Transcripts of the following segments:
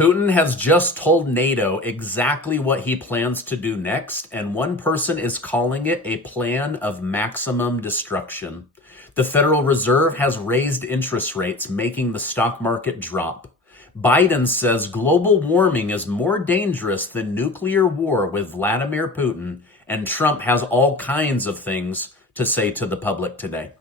Putin has just told NATO exactly what he plans to do next, and one person is calling it a plan of maximum destruction. The Federal Reserve has raised interest rates, making the stock market drop. Biden says global warming is more dangerous than nuclear war with Vladimir Putin, and Trump has all kinds of things to say to the public today.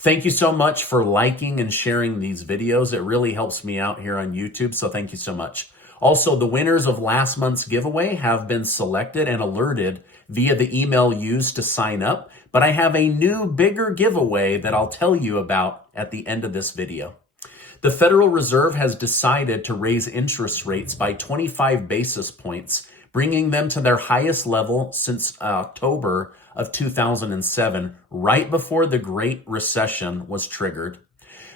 Thank you so much for liking and sharing these videos. It really helps me out here on YouTube, so thank you so much. Also, the winners of last month's giveaway have been selected and alerted via the email used to sign up, but I have a new, bigger giveaway that I'll tell you about at the end of this video. The Federal Reserve has decided to raise interest rates by 25 basis points, bringing them to their highest level since October of 2007, right before the Great Recession was triggered.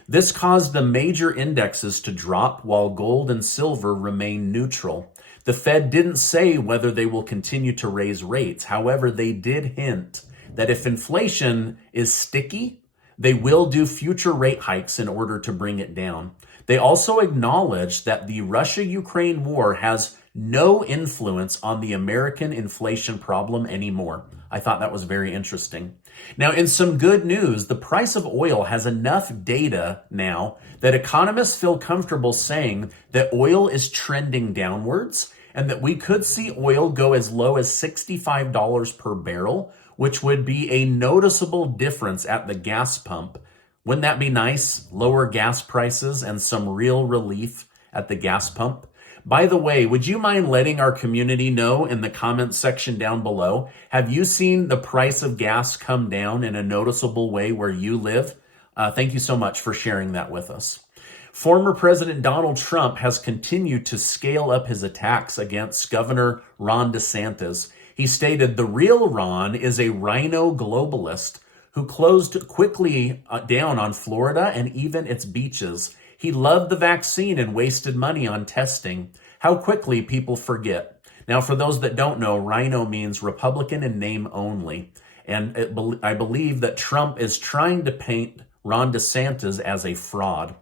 This caused the major indexes to drop while gold and silver remain neutral. The Fed didn't say whether they will continue to raise rates. However, they did hint that if inflation is sticky, they will do future rate hikes in order to bring it down. They also acknowledged that the Russia-Ukraine war has no influence on the American inflation problem anymore. I thought that was very interesting. Now, in some good news, the price of oil has enough data now that economists feel comfortable saying that oil is trending downwards and that we could see oil go as low as $65 per barrel, which would be a noticeable difference at the gas pump. Wouldn't that be nice? Lower gas prices and some real relief at the gas pump. By the way, would you mind letting our community know in the comments section down below? Have you seen the price of gas come down in a noticeable way where you live? Thank you so much for sharing that with us. Former President Donald Trump has continued to scale up his attacks against Governor Ron DeSantis. He stated the real Ron is a rhino globalist who closed quickly down on Florida and even its beaches. He loved the vaccine and wasted money on testing. How quickly people forget. Now, for those that don't know, rhino means Republican in name only. And I believe that Trump is trying to paint Ron DeSantis as a fraud.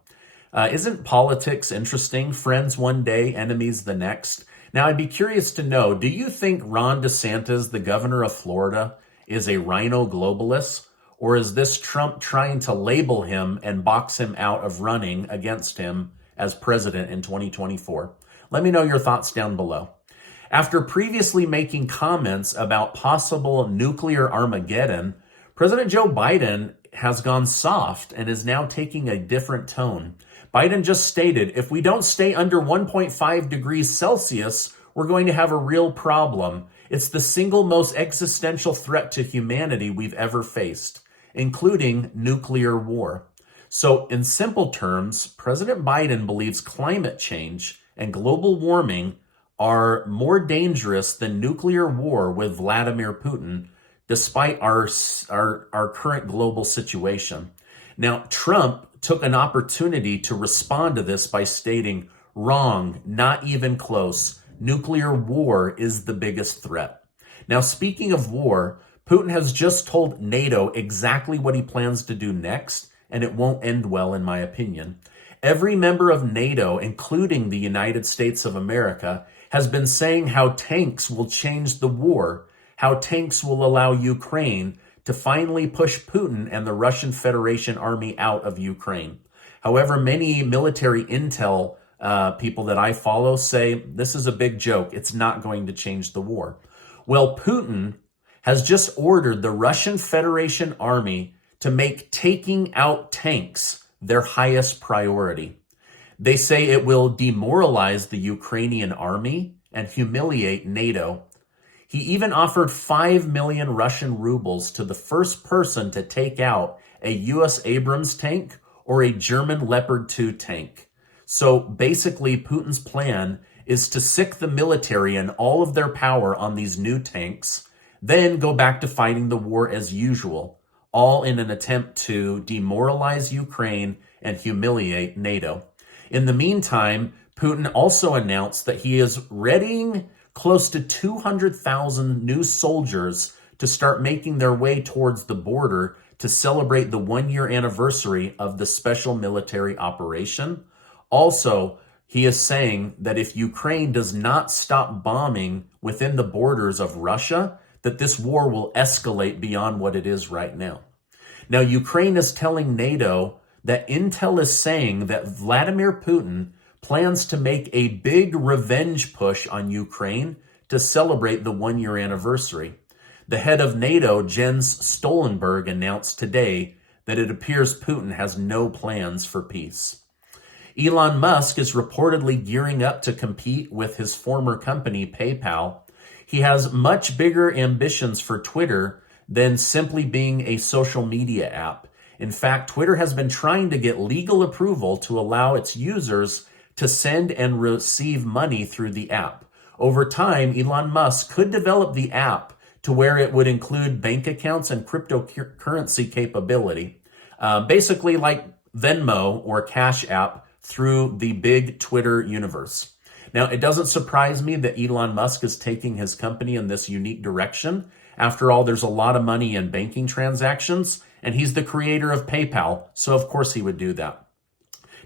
Isn't politics interesting? Friends one day, enemies the next. Now, I'd be curious to know, do you think Ron DeSantis, the governor of Florida, is a rhino globalist? Or is this Trump trying to label him and box him out of running against him as president in 2024? Let me know your thoughts down below. After previously making comments about possible nuclear Armageddon, President Joe Biden has gone soft and is now taking a different tone. Biden just stated, if we don't stay under 1.5 degrees Celsius, we're going to have a real problem. It's the single most existential threat to humanity we've ever faced, including nuclear war. So in simple terms, President Biden believes climate change and global warming are more dangerous than nuclear war with Vladimir Putin, despite our current global situation. Now, Trump took an opportunity to respond to this by stating, wrong, not even close. Nuclear war is the biggest threat. Now, speaking of war, Putin has just told NATO exactly what he plans to do next, and it won't end well, in my opinion. Every member of NATO, including the United States of America, has been saying how tanks will change the war, how tanks will allow Ukraine to finally push Putin and the Russian Federation army out of Ukraine. However, many military intel people that I follow say this is a big joke. It's not going to change the war. Well, Putin has just ordered the Russian Federation army to make taking out tanks their highest priority. They say it will demoralize the Ukrainian army and humiliate NATO. He even offered 5 million Russian rubles to the first person to take out a U.S. Abrams tank or a German Leopard 2 tank. So basically, Putin's plan is to sic the military and all of their power on these new tanks, then go back to fighting the war as usual, all in an attempt to demoralize Ukraine and humiliate NATO. In the meantime, Putin also announced that he is readying close to 200,000 new soldiers to start making their way towards the border to celebrate the one-year anniversary of the special military operation. Also, He is saying that if Ukraine does not stop bombing within the borders of Russia, that this war will escalate beyond what it is right now. Now, Ukraine is telling NATO that intel is saying that Vladimir Putin plans to make a big revenge push on Ukraine to celebrate the one-year anniversary. The head of NATO, Jens Stoltenberg, announced today that it appears Putin has no plans for peace. Elon Musk is reportedly gearing up to compete with his former company, PayPal. He has much bigger ambitions for Twitter than simply being a social media app. In fact, Twitter has been trying to get legal approval to allow its users to send and receive money through the app. Over time, Elon Musk could develop the app to where it would include bank accounts and cryptocurrency capability, basically like Venmo or Cash App through the big Twitter universe. Now, it doesn't surprise me that Elon Musk is taking his company in this unique direction. After all, there's a lot of money in banking transactions, and he's the creator of PayPal, so of course he would do that.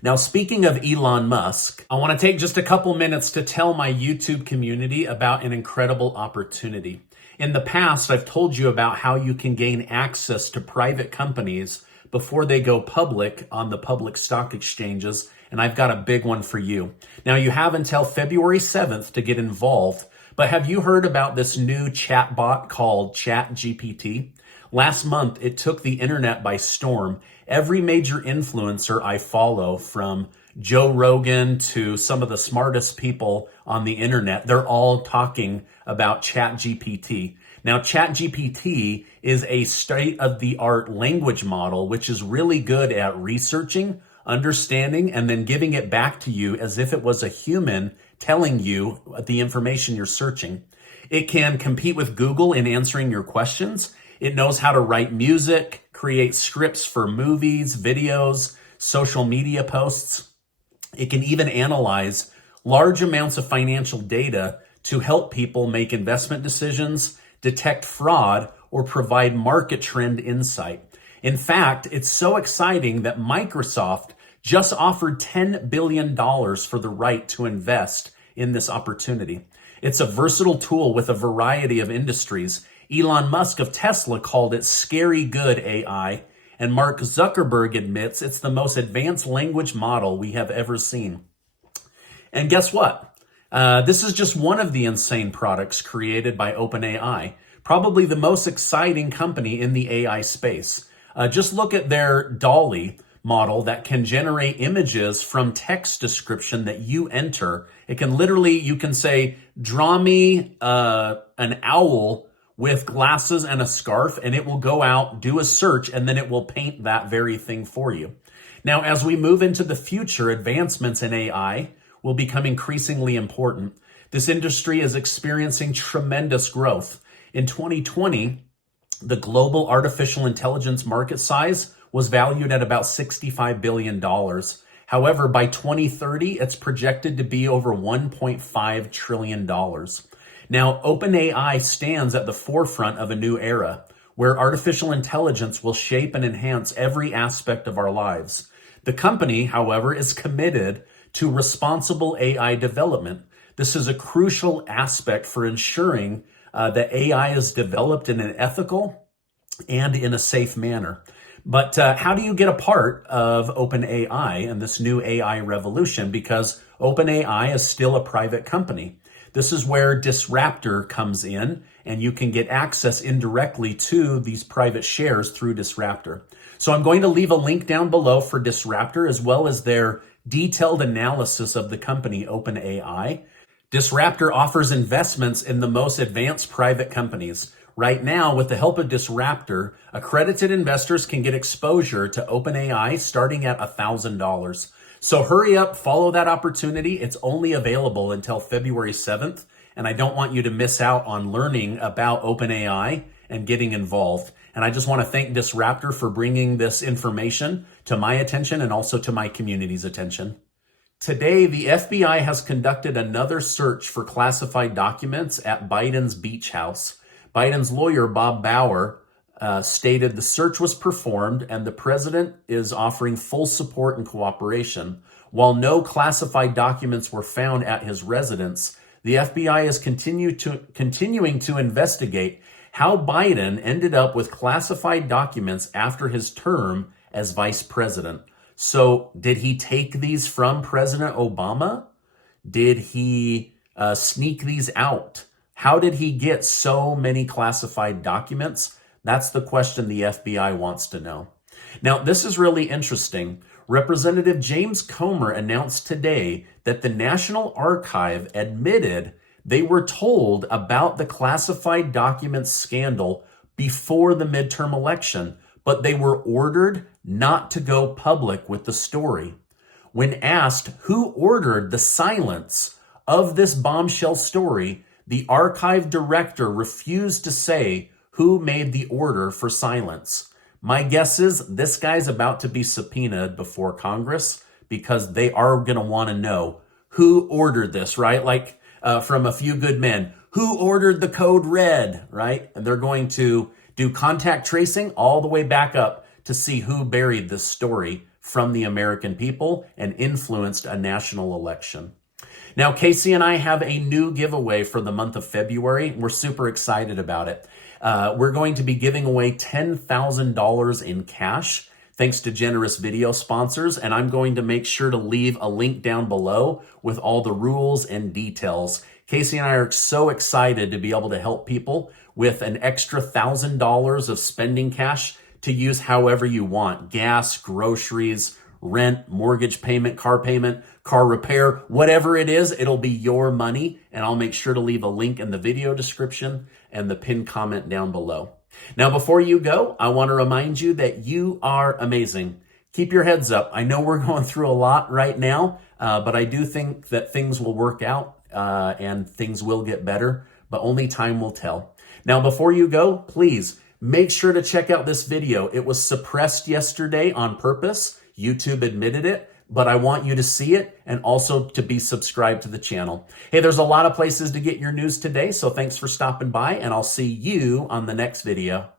Now, speaking of Elon Musk, I want to take just a couple minutes to tell my YouTube community about an incredible opportunity. In the past, I've told you about how you can gain access to private companies before they go public on the public stock exchanges, and I've got a big one for you. Now, you have until February 7th to get involved, but have you heard about this new chatbot called ChatGPT? Last month, it took the internet by storm. Every major influencer I follow, from Joe Rogan to some of the smartest people on the internet, they're all talking about ChatGPT. Now, ChatGPT is a state-of-the-art language model, which is really good at researching, understanding, and then giving it back to you as if it was a human telling you the information you're searching. It can compete with Google in answering your questions. It knows how to write music, create scripts for movies, videos, social media posts. It can even analyze large amounts of financial data to help people make investment decisions, detect fraud, or provide market trend insight. In fact, it's so exciting that Microsoft just offered $10 billion for the right to invest in this opportunity. It's a versatile tool with a variety of industries. Elon Musk of Tesla called it scary good AI, and Mark Zuckerberg admits it's the most advanced language model we have ever seen. And guess what? This is just one of the insane products created by OpenAI, probably the most exciting company in the AI space. Just look at their DALL-E model that can generate images from text description that you enter. It can literally, you can say, draw me an owl with glasses and a scarf, and it will go out, do a search, and then it will paint that very thing for you. Now, as we move into the future, advancements in AI will become increasingly important. This industry is experiencing tremendous growth. In 2020, the global artificial intelligence market size was valued at about $65 billion. However, by 2030, it's projected to be over $1.5 trillion. Now, OpenAI stands at the forefront of a new era where artificial intelligence will shape and enhance every aspect of our lives. The company, however, is committed to responsible AI development. This is a crucial aspect for ensuring that AI is developed in an ethical and in a safe manner. But how do you get a part of OpenAI and this new AI revolution? Because OpenAI is still a private company. This is where Disruptor comes in, and you can get access indirectly to these private shares through Disruptor. So I'm going to leave a link down below for Disruptor, as well as their detailed analysis of the company OpenAI. Disruptor offers investments in the most advanced private companies. Right now, with the help of Disruptor, accredited investors can get exposure to OpenAI starting at $1,000. So hurry up, follow that opportunity. It's only available until February 7th, and I don't want you to miss out on learning about OpenAI and getting involved. And I just want to thank Disruptor for bringing this information to my attention and also to my community's attention. Today, the FBI has conducted another search for classified documents at Biden's beach house. Biden's lawyer, Bob Bauer, stated the search was performed and the president is offering full support and cooperation. While no classified documents were found at his residence, the FBI is continuing to investigate how Biden ended up with classified documents after his term as vice president. So did he take these from President Obama? Did he sneak these out? How did he get so many classified documents? That's the question the FBI wants to know. Now, this is really interesting. Representative James Comer announced today that the National Archive admitted they were told about the classified documents scandal before the midterm election, but they were ordered not to go public with the story. When asked who ordered the silence of this bombshell story, the archive director refused to say who made the order for silence. My guess is this guy's about to be subpoenaed before Congress because they are going to want to know who ordered this, right? Like from A Few Good Men, who ordered the code red, right? And they're going to do contact tracing all the way back up to see who buried this story from the American people and influenced a national election. Now, Casey and I have a new giveaway for the month of February. We're super excited about it. We're going to be giving away $10,000 in cash, thanks to generous video sponsors, and I'm going to make sure to leave a link down below with all the rules and details. Casey and I are so excited to be able to help people with an extra $1,000 of spending cash to use however you want. Gas, groceries, rent, mortgage payment, car repair, whatever it is, it'll be your money. And I'll make sure to leave a link in the video description and the pinned comment down below. Now, before you go, I want to remind you that you are amazing. Keep your heads up. I know we're going through a lot right now, but I do think that things will work out and things will get better, but only time will tell. Now, before you go, please make sure to check out this video. It was suppressed yesterday on purpose. YouTube admitted it, but I want you to see it and also to be subscribed to the channel. Hey, there's a lot of places to get your news today, so thanks for stopping by, and I'll see you on the next video.